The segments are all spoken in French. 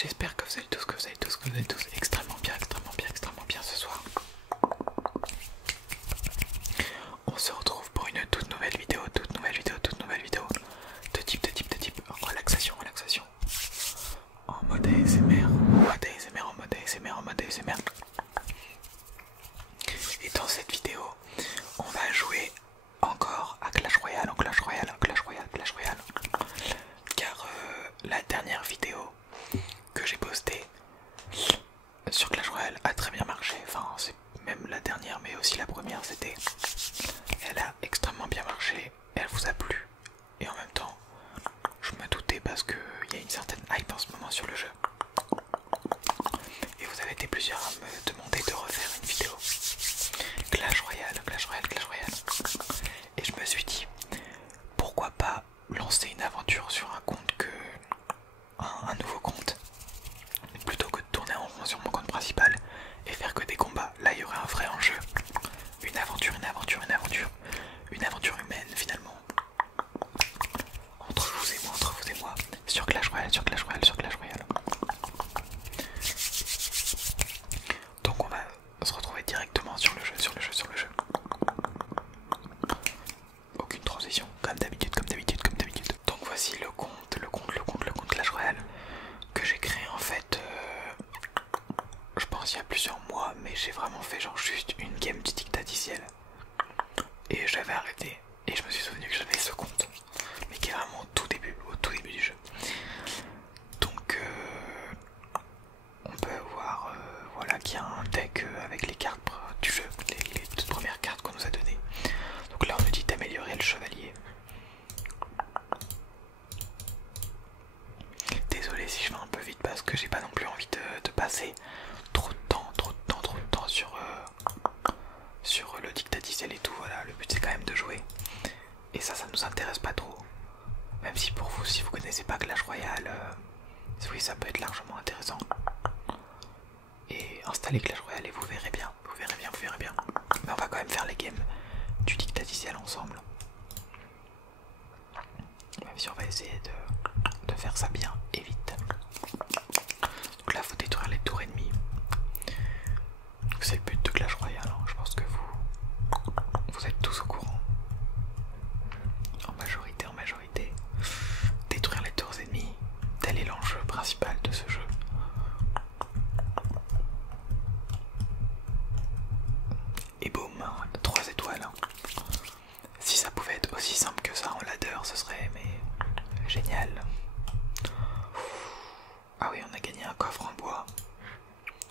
J'espère que vous allez tous, extrêmement bien ce soir. On se retrouve pour une toute nouvelle vidéo, de type relaxation. En mode ASMR, en mode ASMR. Et dans cette vidéo, on va jouer encore à Clash Royale, car la dernière vidéo que j'ai postée sur Clash Royale a très bien marché. Enfin, c'est même la dernière, mais aussi la première, elle a extrêmement bien marché, elle vous a plu. Et en même temps, je me doutais parce qu'il y a une certaine hype en ce moment sur le jeu. Et vous avez été plusieurs à me demander de refaire une vidéo Clash Royale. Et je me suis dit, pourquoi pas lancer une aventure sur un compte un nouveau compte, plutôt que de tourner en rond sur mon compte principal et faire que des combats. Là il y aurait un vrai enjeu, une aventure humaine finalement, entre vous et moi, sur Clash Royale. Donc on va se retrouver directement sur le jeu. Aucune transition, comme d'habitude. Donc voici le compte Clash Royale que j'ai créé en fait, je pense il y a plusieurs mois, mais j'ai vraiment fait genre juste une game du dictaticiel. Et j'avais arrêté, et je me suis souvenu que j'avais ce compte, mais qui est vraiment au tout début du jeu. Donc on peut voir voilà, qu'il y a un deck avec les cartes du jeu, les toutes premières cartes qu'on nous a données. Donc là on nous dit d'améliorer le chevalier. Désolé si je vais un peu vite parce que j'ai pas non plus envie de passer trop de temps sur le dictaticiel et tout. Voilà, le but c'est quand même de jouer. Et ça nous intéresse pas trop. Même si pour vous, si vous connaissez pas Clash Royale, oui, ça peut être largement intéressant. Et installez Clash Royale et vous verrez bien. Mais on va quand même faire les games du dictaticiel ensemble. Même si on va essayer de faire ça bien et vite. Donc là, faut détruire les tours ennemies. C'est le but de Clash Royale, hein. Je pense que vous êtes tous au courant. En majorité. Détruire les tours ennemies, tel est l'enjeu principal de ce jeu. Et boum, 3 étoiles. Si ça pouvait être aussi simple que ça en ladder, ce serait génial. Ah oui, on a gagné un coffre en bois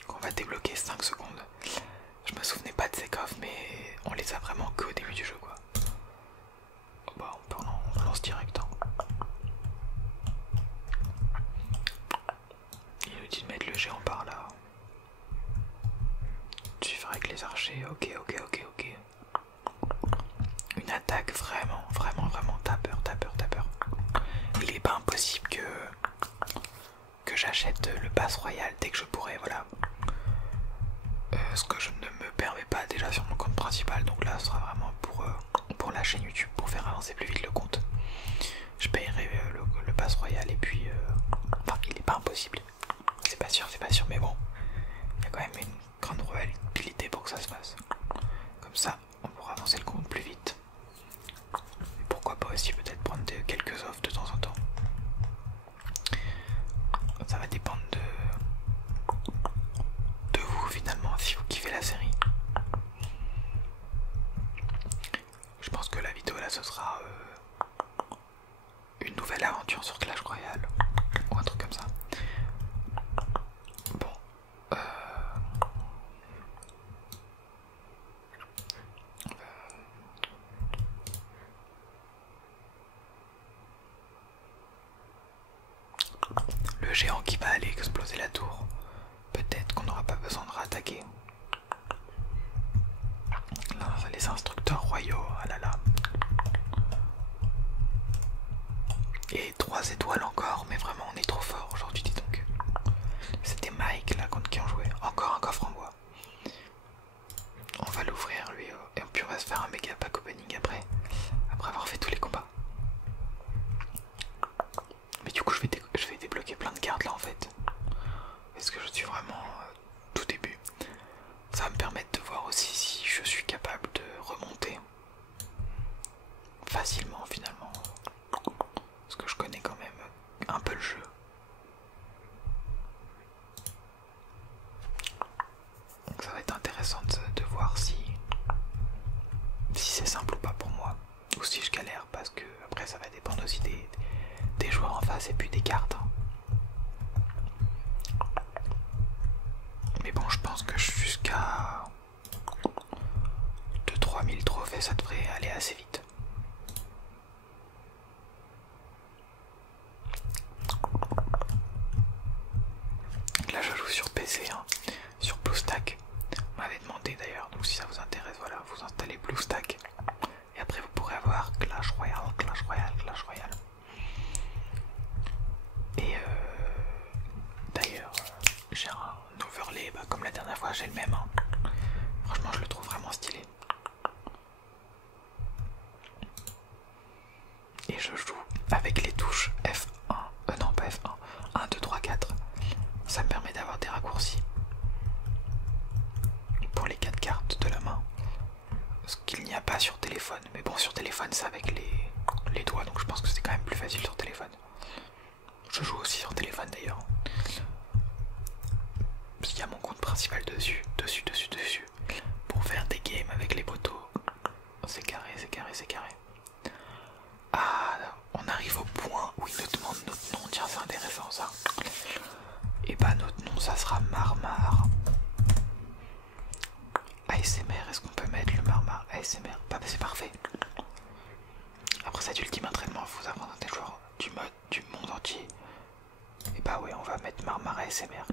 qu'on va débloquer 5 secondes. Je me souvenais pas de ces coffres, mais on les a vraiment qu'au début du jeu quoi. Oh bah on lance direct, hein. Il nous dit de mettre le géant par là. Suivre avec les archers, ok. Une attaque vraiment tapeur. Il est pas impossible que j'achète le pass royal dès que je pourrai, voilà. Ce que je ne me permets pas déjà sur mon compte principal, donc là ce sera vraiment pour la chaîne YouTube, pour faire avancer plus vite le compte. Je payerai le pass royal et puis enfin il est pas impossible, c'est pas sûr, mais bon, il y a quand même une grande probabilité pour que ça se fasse. Comme ça on pourra avancer le compte plus vite. Et pourquoi pas aussi peut-être prendre quelques offres de temps en temps. Ça va dépendre de vous finalement, si vous kiffez la série. Je pense que la vidéo là ce sera une nouvelle aventure sur Clash Royale ou un truc comme ça. Bon, le géant qui va aller exploser la tour. Peut-être qu'on n'aura pas besoin de réattaquer. Là, les instructeurs royaux, ah là là. Et 3 étoiles encore, mais vraiment on est trop fort aujourd'hui, dis donc. C'était Mike là contre qui on jouait. Encore un coffre en bois. On va l'ouvrir lui, et puis on va se faire un méga pack opening après avoir fait tous les combats. Mais du coup je vais débloquer plein de cartes là en fait. parce que je suis vraiment tout début. Ça va me permettre de voir aussi si je suis capable de remonter facilement finalement, parce que je connais quand même un peu le jeu. Donc ça va être intéressant de voir si c'est simple ou pas pour moi, ou si je galère, parce que après ça va dépendre aussi des joueurs en face et puis des cartes. Mais bon, je pense que jusqu'à 2-3 000 trophées, ça devrait aller assez vite. Là je joue sur PC, hein, sur BlueStack. On m'avait demandé d'ailleurs, donc si ça vous intéresse, voilà, vous installez BlueStack. Et après vous pourrez avoir Clash Royale, Clash Royale, Clash Royale. Et d'ailleurs, j'ai un overlay, comme la dernière fois, j'ai le même. Hein. Franchement, je le trouve vraiment stylé. Et je joue avec les touches F1, non pas F1, 1, 2, 3, 4. Ça me permet d'avoir des raccourcis pour les 4 cartes de la main. Ce qu'il n'y a pas sur téléphone. Mais bon, sur téléphone, c'est avec les doigts, donc je pense que c'est quand même plus facile sur téléphone. Je joue aussi sur téléphone d'ailleurs. Parce qu'il y a mon compte principal dessus. Pour faire des games avec les poteaux. C'est carré, c'est carré, c'est carré. Ah, on arrive au point où il nous demande notre nom. Tiens, c'est intéressant ça. Et bah notre nom, ça sera Marmar. ASMR, est-ce qu'on peut mettre le Marmar ASMR? Bah c'est parfait. Après cet ultime entraînement, il faut apprendre des joueurs du monde entier. Et bah ouais, on va mettre Marmar ASMR.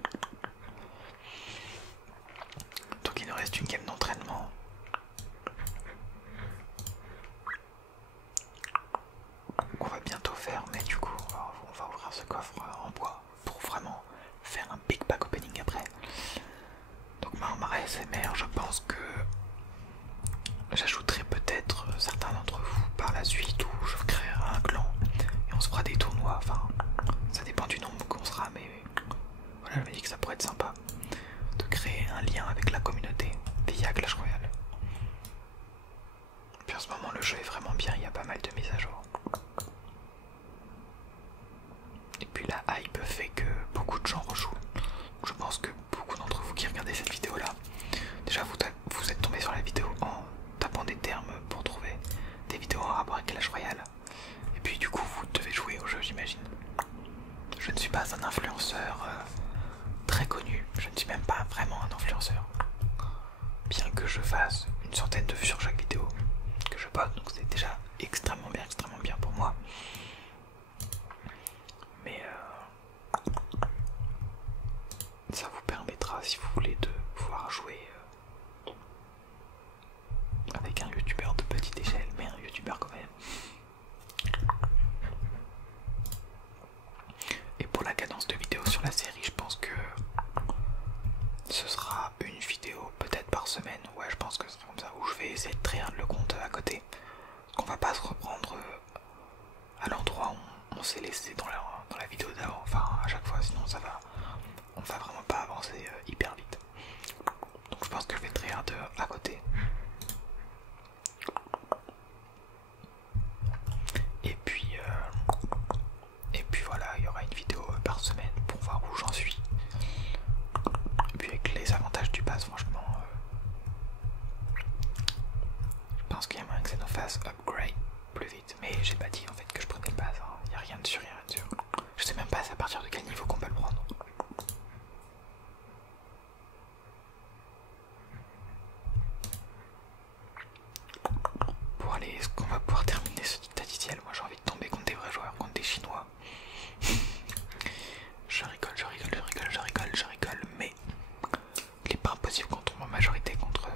Donc il nous reste une game d'entraînement. Qu'on va bientôt faire, mais du coup on va ouvrir ce coffre en bois pour vraiment faire un big pack opening après. Donc Marmar ASMR, je pense que j'ajouterai peut-être certains d'entre vous par la suite, où je créerai un clan et on se fera des tournois. Enfin, ça dépend du nombre qu'on sera, mais voilà, je me dis que ça pourrait être sympa de créer un lien avec la communauté via Clash Royale. Puis en ce moment le jeu est vraiment bien, il y a pas mal de mises à jour. Et puis la hype fait que beaucoup de gens rejouent. Je pense que beaucoup d'entre vous qui regardez cette vidéo là, déjà vous êtes tombé sur la vidéo en tapant des termes pour trouver des vidéos en rapport avec Clash Royale. Et puis du coup vous devez jouer au jeu, j'imagine. Je ne suis pas un influenceur très connu, je ne suis même pas vraiment un influenceur. Bien que je fasse une centaine de vues sur chaque vidéo que je poste, donc c'est déjà extrêmement bien pour moi. Mais ça vous permettra, si vous voulez, de pouvoir jouer avec un youtubeur de petite échelle, mais un youtubeur quand même. Et pour la cadence de vidéo sur la série, je pense que ce sera une vidéo peut-être par semaine. Ouais, je pense que ce sera comme ça, où je vais essayer de tryhard le compte à côté. Parce qu'on va pas se reprendre à l'endroit où on s'est laissé dans la vidéo d'avant, enfin à chaque fois, sinon on va vraiment pas avancer hyper vite. Donc je pense que je vais tryhard à côté. Et puis voilà, il y aura une vidéo par semaine pour voir où j'en suis. Et puis avec les avantages du pass, franchement, je pense qu'il y a moyen que ça nous fasse upgrade plus vite. Mais j'ai pas dit en fait que je prenais le pass, hein. Il n'y a rien de sûr, il n'y a rien de sûr. Je sais même pas à partir de quel niveau qu'on peut le prendre. Pour aller, est-ce qu'on va pouvoir terminer ce dictaticiel? Moi j'ai envie de tomber contre des vrais joueurs, contre des Chinois. Je rigole, mais il n'est pas impossible qu'on tombe en majorité contre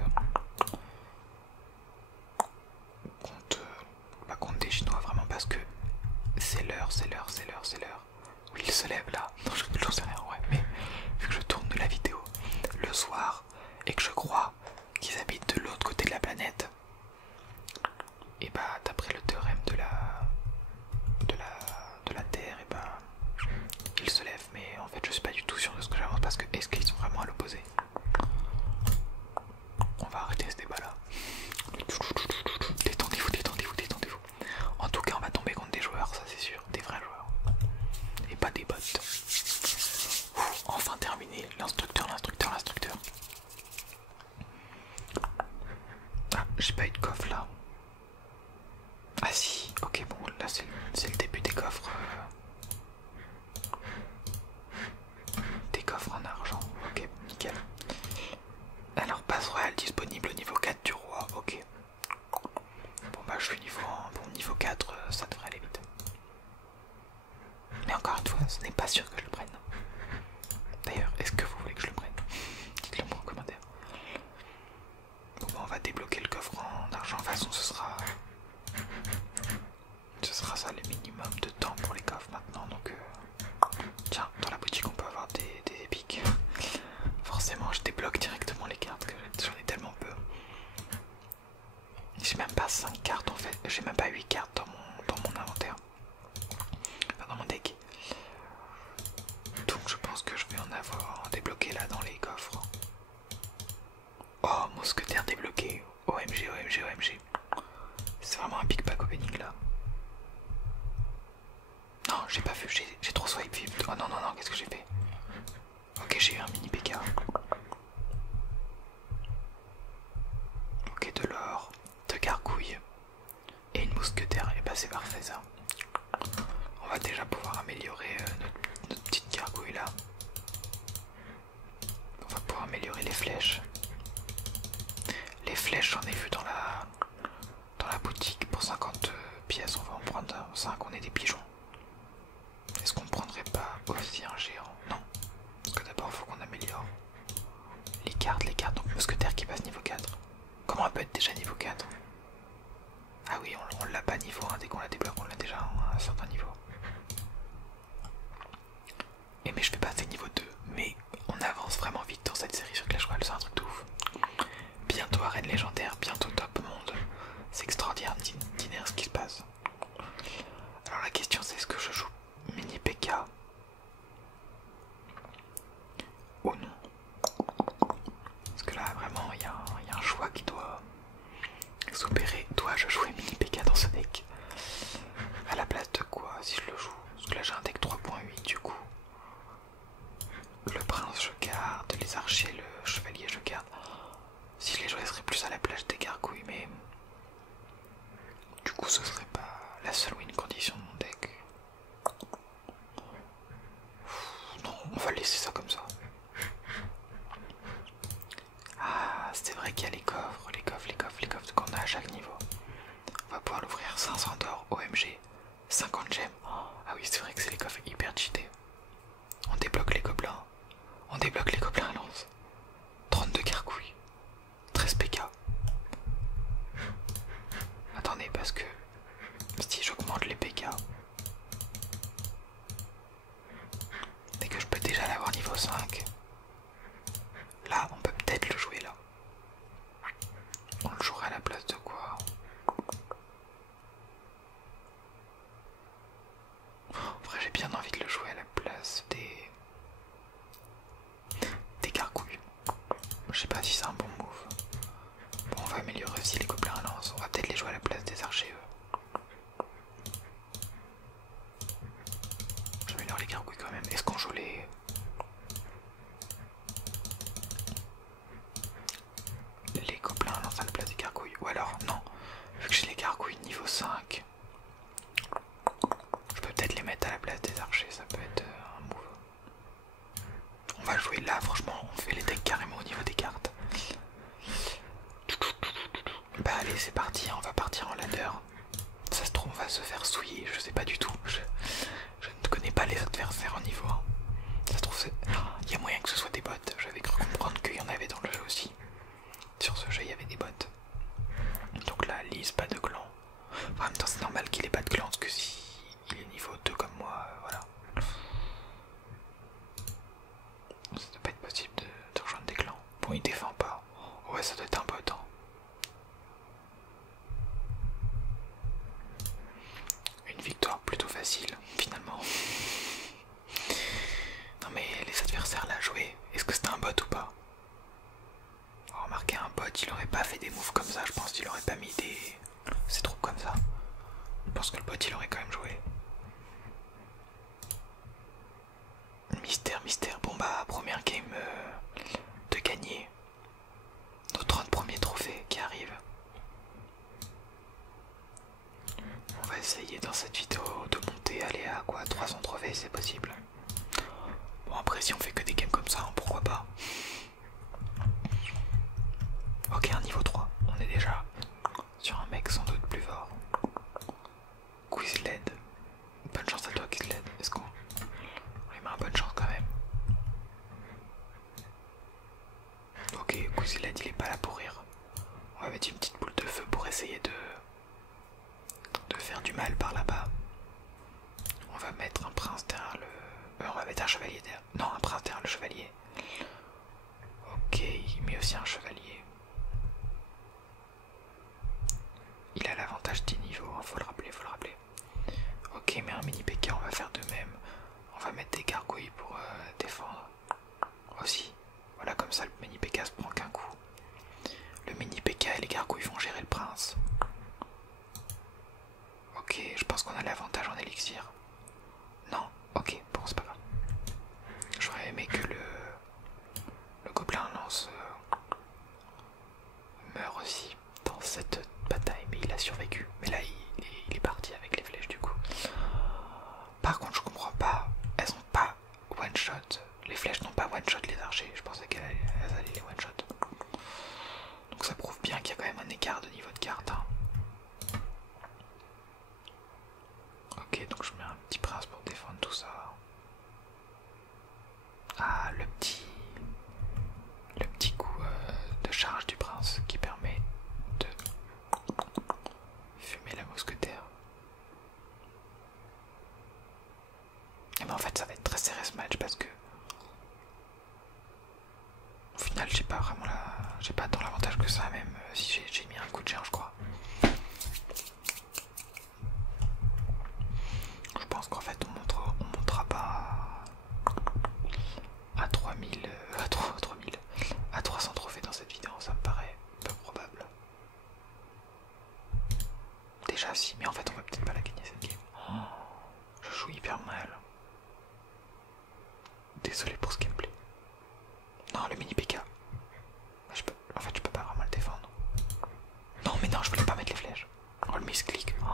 des Chinois, vraiment, parce que c'est l'heure. Où ils se lèvent là. Non, j'en sais rien, ouais, mais vu que je tourne de la vidéo le soir et que je crois qu'ils habitent de l'autre côté de la planète, et bah d'après le théorème de la Terre, et bah ils se lèvent, mais en fait je suis pas du tout sûr de ce que j'avance parce que ce n'est pas sûr que je le prenne. D'ailleurs, est-ce que vous voulez que je le prenne? Dites-le moi en commentaire. Bon, bah, on va débloquer le coffre en argent. De toute façon, ce sera ça le minimum de temps pour les coffres maintenant. Donc, tiens, dans la boutique, on peut avoir des épiques. Forcément, je débloque directement les cartes, que j'en ai tellement peu. J'ai même pas 5 cartes en fait, j'ai même pas 8 cartes dans mon inventaire. Enfin, dans mon deck. Donc je pense que je vais en avoir débloqué là dans les coffres. Oh, mousquetaire débloqué. OMG, OMG, OMG. C'est vraiment un big pack opening là. Non, j'ai pas vu, j'ai trop swipe vite. Oh non, non, non, qu'est-ce que j'ai fait? Ok, j'ai eu un mini PK. Ok, de l'or, de gargouille et une mousquetaire. Et bah c'est parfait ça. On va déjà pouvoir améliorer notre petite gargouille là. On va pouvoir améliorer les flèches. Les flèches, j'en ai vu dans la boutique pour 50 pièces. On va en prendre 5, on est des pigeons. Est-ce qu'on prendrait pas aussi un géant? Non. Parce que d'abord, il faut qu'on améliore les cartes. Donc mousquetaire qui passe niveau 4. Comment elle peut être déjà niveau 4? Ah oui, on l'a pas niveau 1, dès qu'on la débloque, on l'a déjà à un certain niveau. Et mais je vais passer niveau 2. Mais on avance vraiment vite dans cette série sur Clash Royale, c'est un truc de ouf. Bientôt arène légendaire, bientôt top monde. C'est extraordinaire ce qui se passe. Alors la question c'est, est-ce que je joue mini PK ou non? Parce que là vraiment il y a un choix qui doit s'opérer. Dois-je jouer mini PK dans ce deck? À la place de quoi si je le joue? Parce que là j'ai un deck 3.8 du coup. Le prince je garde, les archers, le chevalier je garde. Si je les jouais, ce serait plus à la place des gargouilles, mais du coup ce serait pas la seule win condition de mon deck. Non, on va laisser ça comme ça. Ah, c'est vrai qu'il y a les coffres qu'on a à chaque niveau. On va pouvoir l'ouvrir 500 d'or, OMG, 50 gemmes. Ah oui, c'est vrai que c'est les coffres hyper cheatés. On débloque les gobelins. On débloque les gobelins à lance. 32 gargouilles. 13 PK. Attendez, parce que si j'augmente les PK et que je peux déjà l'avoir niveau 5, là on peut peut-être le jouer là. On le jouera à la place de quoi? En vrai j'ai bien envie de le jouer à la place des gargouilles. Je sais pas si c'est un bon move. Bon, on va améliorer aussi les gobelins à lance. On va peut-être les jouer à la place des archers. J'améliore les gargouilles quand même. Est-ce qu'on joue les gobelins à lance à la place des gargouilles? Ou alors, non. Vu que j'ai les gargouilles niveau 5, je peux peut-être les mettre à la place des archers. Ça peut être un move. On va jouer là, franchement. On fait les decks carrément au niveau des cartes. Bah allez, c'est parti, on va partir en ladder. Ça se trouve, on va se faire souiller, je sais pas du tout. Je ne connais pas les adversaires en niveau 1. Ça se trouve, il y a moyen que ce soit des bots. J'avais cru comprendre qu'il y en avait dans le jeu aussi. Sur ce jeu, il y avait des bots. Donc là, Lise, pas de clan. Enfin, en même temps, c'est normal qu'il ait pas de clan, parce que si il est niveau 2 comme moi, voilà. Ça doit pas être possible de rejoindre des clans. Bon, il défend pas. Ouais, ça doit être un bot, hein. Une victoire plutôt facile, finalement. Non mais les adversaires là joué, est-ce que c'était un bot ou pas? Remarquez, un bot, il aurait pas fait des moves comme ça, je pense qu'il aurait pas mis ces troupes comme ça. Je pense que le bot, il aurait quand même joué. Mystère, mystère. Bon bah, première game de gagner. Nos 30 premiers trophées qui arrivent. On va essayer dans cette vidéo de monter, aller à quoi, 300 trophées, c'est possible. Bon après si on fait que des games comme ça, hein, pourquoi pas. Ok, un niveau 3, on est déjà sur un mec sans doute plus fort. Quizled. Bonne chance à toi Quizled, est-ce qu'on... mettre un prince derrière le... on va mettre un chevalier derrière... Non, un prince derrière le chevalier. Ok, il met aussi un chevalier. Il a l'avantage des niveaux, hein, faut le rappeler, faut le rappeler. Ok, mais un mini P.K. on va faire de même. On va mettre des gargouilles pour défendre. Aussi. Voilà, comme ça le mini P.K. se prend qu'un coup. Le mini P.K. et les gargouilles vont gérer le prince. Ok, je pense qu'on a l'avantage en élixir. Non, ok, bon c'est pas grave. J'aurais aimé que le gobelin lance meurt aussi dans cette bataille, mais il a survécu. Mais là il est parti avec les flèches du coup. Par contre je comprends pas, elles ont pas one shot. Les flèches n'ont pas one shot les archers, je pensais qu'elles allaient les one shot. Donc ça prouve bien qu'il y a quand même un écart de niveau de carte. Hein. Ok, donc je mets un petit prince pour défendre tout ça. Ah, le petit coup de charge du prince qui permet de fumer la mousquetaire. Et ben en fait ça va être très serré ce match parce que au final j'ai pas vraiment j'ai pas tant l'avantage que ça, même si j'ai mis un coup de géant je crois. Je pense qu'en fait on montera pas à 3000, à 300 trophées dans cette vidéo, ça me paraît peu probable. Déjà si, mais en fait on va peut-être pas la gagner cette game. Oh, je joue hyper mal. Désolé pour ce gameplay. Non, le mini PK. En fait je peux pas vraiment le défendre. Non mais non, je voulais pas mettre les flèches. Oh le misclick. Oh,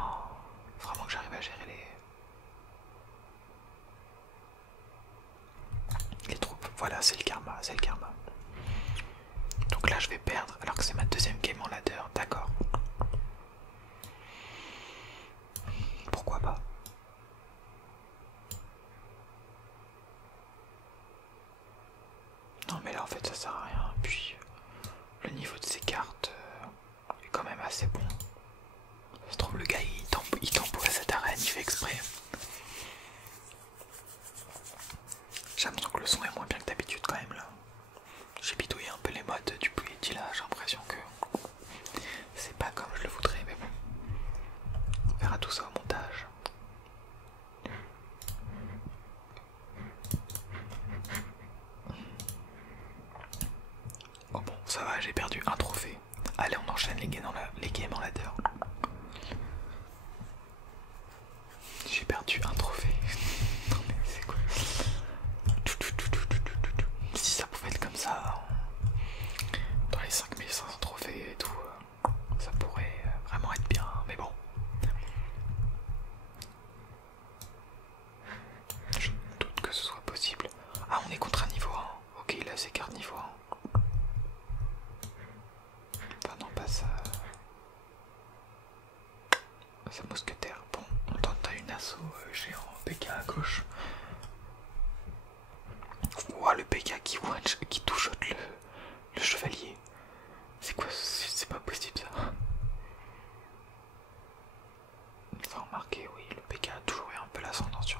vraiment que j'arrive à gérer les troupes. Voilà, c'est le karma, c'est le karma. Donc là je vais perdre alors que c'est ma deuxième game en ladder, d'accord. Pourquoi pas? Non mais là en fait ça sert à rien. Puis le niveau de ces cartes est quand même assez bon. Ça se trouve le gars il temporise cette arène, il fait exprès. J'ai l'impression que le son est moins bien que d'habitude quand même là. J'ai bidouillé un peu les modes du Yeti là, j'ai l'impression que c'est pas comme je le voudrais, mais bon. On verra tout ça au montage. Oh bon, ça va, j'ai perdu un trophée. Allez, on enchaîne les games en ladder. J'ai perdu un trophée. Non mais c'est quoi? Si ça pouvait être comme ça, dans les 5500 trophées et tout, ça pourrait vraiment être bien, mais bon. Je doute que ce soit possible. Ah, on est contre un niveau 1. Ok, là c'est carte niveau 1. Enfin non, pas ça. C'est mousquetaire. Bon, on tente à une assaut géant PK à gauche. Ouah, le PK qui touche le chevalier. C'est quoi? C'est pas possible ça. Faut remarquer, oui, le PK a toujours eu un peu l'ascendant sur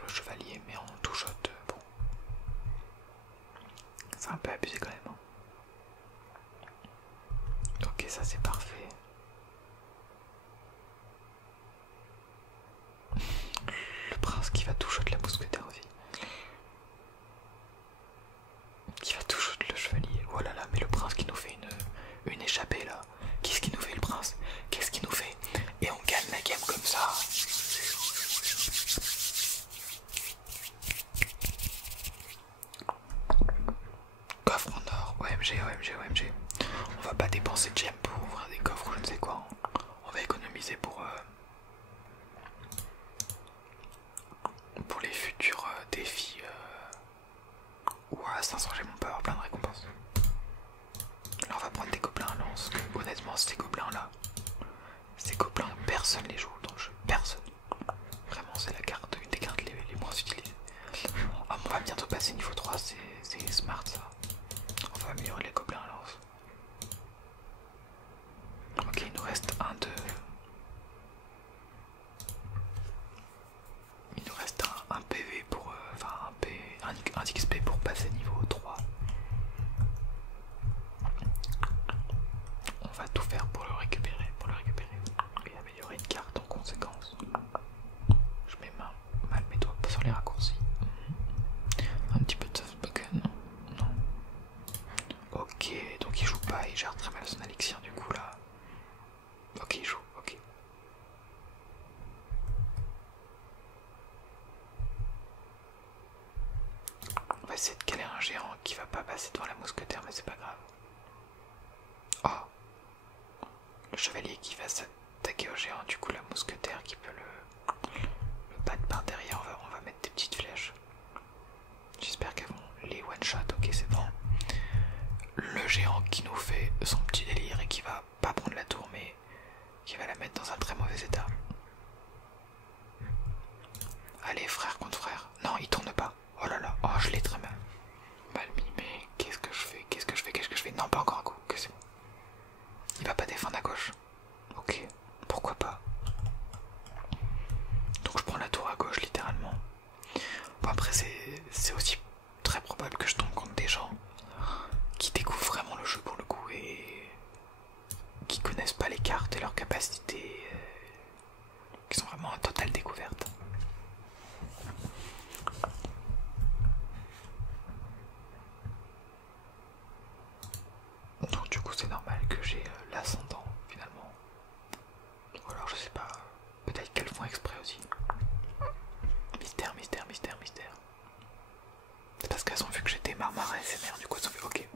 le chevalier, mais en touchote, bon. C'est un peu abusé quand même. Hein. Ok, ça c'est parfait. Le prince qui va touchote la mousquetaire aussi. Qui va touchote le chevalier. Oh là là, mais le prince qui nous fait une échappée là. Qu'est-ce qu'il nous fait le prince? Qu'est-ce qu'il nous fait? Et on gagne la game comme ça. Coffre en or, OMG, OMG, OMG. On va pas dépenser de gemmes pour ouvrir des coffres ou je ne sais quoi. On va économiser pour les futurs défis. Ouah, 500 gemmes, on peut avoir plein de récompenses. Là on va prendre des gobelins à lance. Honnêtement, ces gobelins là, ces gobelins, personne les joue dans le jeu. Personne. Vraiment, c'est une des cartes les moins utilisées. Ah, on va bientôt passer niveau 3, c'est smart ça. On va améliorer les gobelins à lance. Ok, il nous reste 1, 2. essayer de caler un géant qui va pas passer devant la mousquetaire, mais c'est pas grave. Oh, le chevalier qui va s'attaquer au géant, du coup la mousquetaire qui peut le battre par derrière, on va mettre des petites flèches. J'espère qu'elles vont les one-shot, ok c'est bon. Le géant qui nous fait son petit délire et qui va pas prendre la tour mais qui va la mettre dans un très mauvais état. Allez frère contre frère. Non il tourne pas. Oh là là, oh je l'ai très mal mis mais qu'est-ce que je fais? Qu'est-ce que je fais? Qu'est-ce que je fais? Non pas encore un coup, que c'est bon. Il va pas défendre à gauche. Ok, pourquoi pas. Donc je prends la tour à gauche littéralement. Bon après c'est aussi très probable que je tombe contre des gens qui découvrent vraiment le jeu pour le coup et qui connaissent pas les cartes et leurs capacités, qui sont vraiment en totale découverte. Donc du coup c'est normal que j'ai l'ascendant finalement. Ou alors je sais pas, peut-être qu'elles font exprès aussi. Mystère, mystère, mystère, mystère. C'est parce qu'elles ont vu que j'étais Marmara SMR, du coup elles ont fait ok.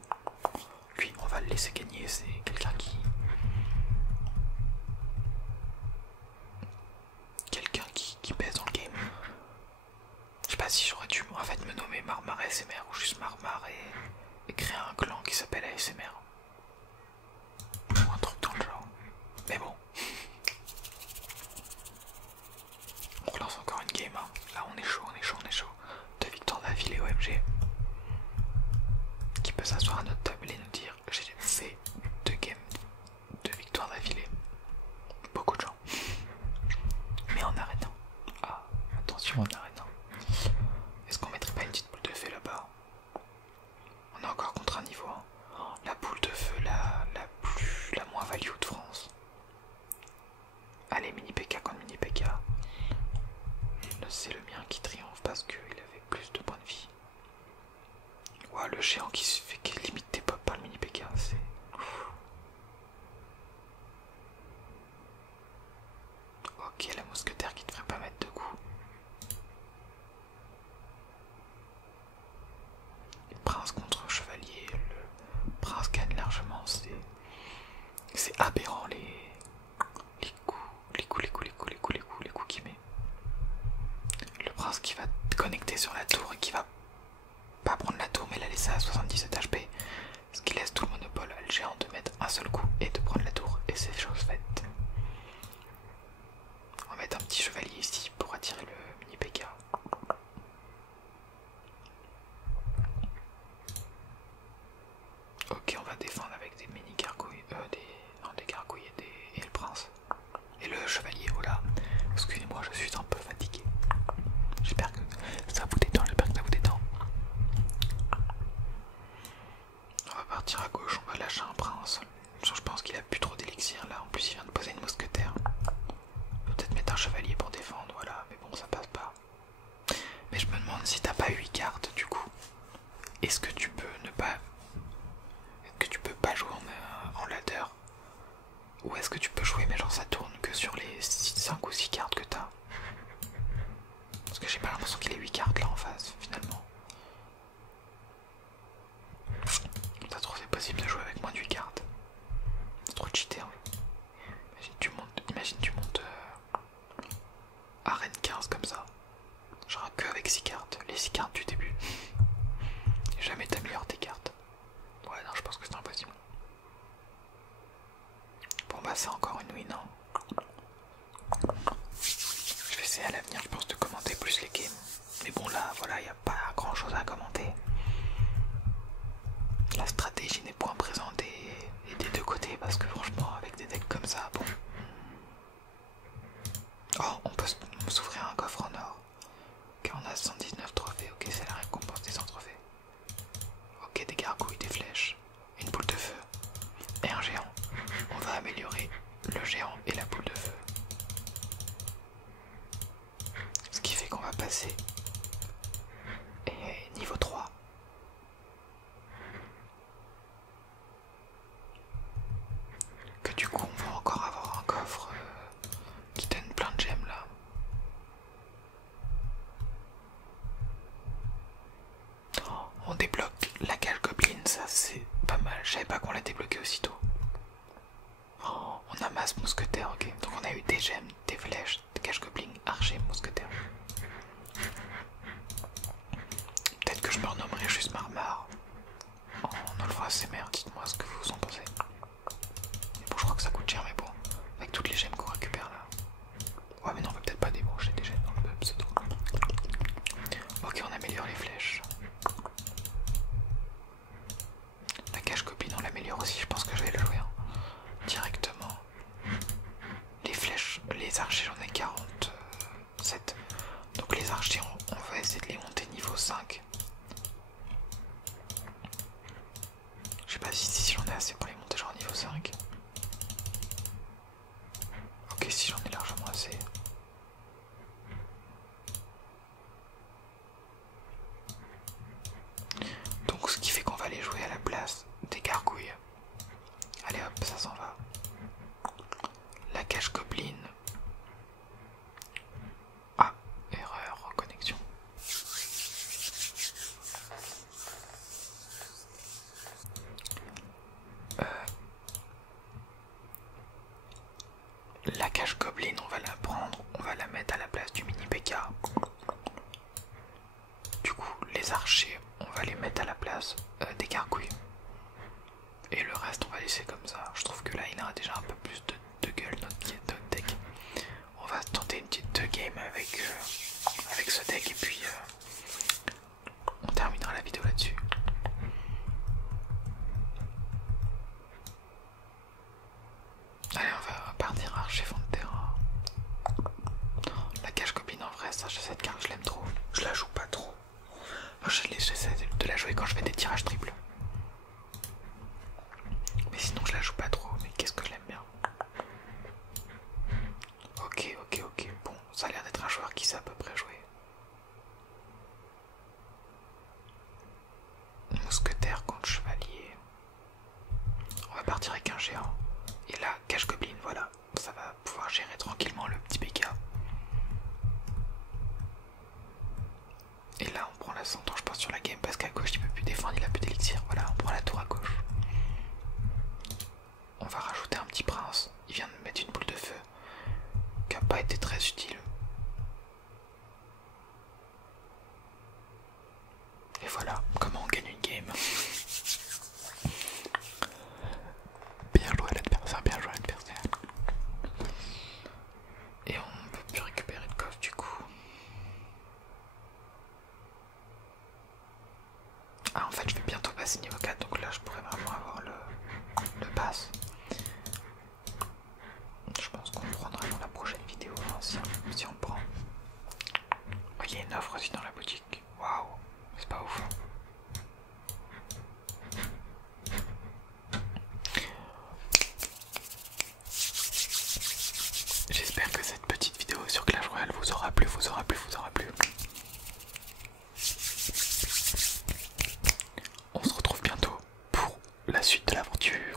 Lui on va le laisser gagner, c'est quelqu'un qui pèse dans le game. Je sais pas si j'aurais dû en fait me nommer Marmar ASMR ou juste Marmar et créer un clan qui s'appelle ASMR. Ou un truc dans le genre. Mais bon. On relance encore une game. Hein. Là on est chaud, on est chaud, on est chaud. 2 victoires d'affilée OMG. Qui peut s'asseoir à notre table et nous dire j'ai fait 2 games, 2 victoires d'affilée. Beaucoup de gens. Mais en arène. Ah, attention en arène. Est-ce qu'on mettrait pas une petite boule de feu là-bas? On est encore contre un niveau 1. La boule de feu la moins value de France. Allez, mini PK contre mini PK. C'est le mien qui triomphe parce qu'il avait plus de points de vie. Ouah, le géant qui se fait limite des pop par le mini PK, c'est... Ok, la mousquetaire qui devrait pas mettre de coups. Prince contre chevalier, le prince gagne largement, c'est aberrant les coups qu'il met. Le prince qui va connecter sur la tour et qui va pas prendre la tour mais la laisser à 77 HP, ce qui laisse tout le monopole à le géant de mettre un seul coup et de prendre la tour, et c'est chose faite. On va mettre un petit chevalier ici pour attirer le mini PK. Ok, on va défendre avec des mini gargouilles, des gargouilles et le prince. Et le chevalier, voilà. Excusez-moi, je suis un peu fatigué. J'espère que ça vous détend, On va partir à gauche, on va lâcher un prince. Je pense qu'il a plus trop d'élixir là, en plus il vient de poser une mousquetaire. Peut-être mettre un chevalier pour défendre, voilà, mais bon ça passe pas. Mais je me demande si t'as pas 8 cartes du coup. Est-ce que tu peux ne pas... Est-ce que tu peux pas jouer en ladder? Ou est-ce que tu peux jouer mais genre ça tourne que sur les 5 ou 6 cartes que t'as? Parce que j'ai pas l'impression qu'il ait 8 cartes là en face finalement. Ça trouve c'est possible de jouer avec moins de 8 cartes. C'est trop cheaté hein. Imagine tu montes arène 15 comme ça. Genre que avec 6 cartes. Les 6 cartes du début. Et jamais t'améliores tes cartes. Ouais non je pense que c'est impossible. Bon bah c'est encore une win hein. Je vais essayer à l'avenir je pense de commenter plus les games. Mais bon là voilà y a pas grand chose à commenter. La stratégie n'est point présente et des deux côtés parce que franchement avec des decks comme ça bon. Oh on peut s'ouvrir un coffre en or. Ok on a 119 trophées, ok c'est la récompense des 100 trophées. Ok des gargouilles, des flèches, une boule de feu et un géant. On va améliorer le géant et la boule de feu. Ce qui fait qu'on va passer niveau 3. Que du coup on va encore avoir un coffre qui donne plein de gemmes là. Oh, archers, j'en ai 47. Donc les archers, on va essayer de les monter niveau 5. Je sais pas si j'en ai assez pour les monter genre niveau 5. Ok, si j'en ai largement assez. Donc ce qui fait qu'on va aller jouer à la place des gargouilles. Allez hop, ça s'en va. La cage gobeline. Ah, erreur, connexion. La cage gobeline, on va la prendre, on va la mettre à la place du mini PK. Du coup, les archers, on va les mettre à la place des gargouilles. Et le reste, on va laisser comme ça. Je trouve que là, il a déjà un peu plus de gueule, notre deck. On va tenter une petite game avec ce deck et puis on terminera la vidéo là-dessus. Allez, on va partir archer fond de terrain. La cage gobeline, en vrai, ça, cette carte, je l'aime trop. Je la joue pas trop. Enfin, j'essaie de la jouer quand je fais des tirages triples. Mais sinon, je la joue pas trop. Mais qu'est-ce que je l'aime bien. Ok. Bon, ça a l'air d'être un joueur qui sait à peu près jouer. Mousquetaire contre chevalier. On va partir avec un géant. Et là, cage gobeline, voilà. Ça va pouvoir gérer tranquillement le petit PK. Et là, on prend l'ascendant, je pense, sur la game parce qu'à gauche, il peut plus défendre, il a plus d'élixir. Voilà, on prend la tour à gauche. On va rajouter un petit prince. Il vient de mettre une boule de feu qui n'a pas été très utile. Et voilà comment on gagne une game. Bien joué à l'adversaire, bien joué à l'adversaire. Et on peut plus récupérer de coffre du coup. Ah, en fait, je vais bientôt passer niveau 4, donc là, je pourrais vraiment avoir le pass. Je pense qu'on le prendra dans la prochaine vidéo, hein, si on prend. Oh, il y a une offre aussi dans la boutique. Waouh, c'est pas ouf. J'espère que cette petite vidéo sur Clash Royale vous aura plu. On se retrouve bientôt pour la suite de l'aventure.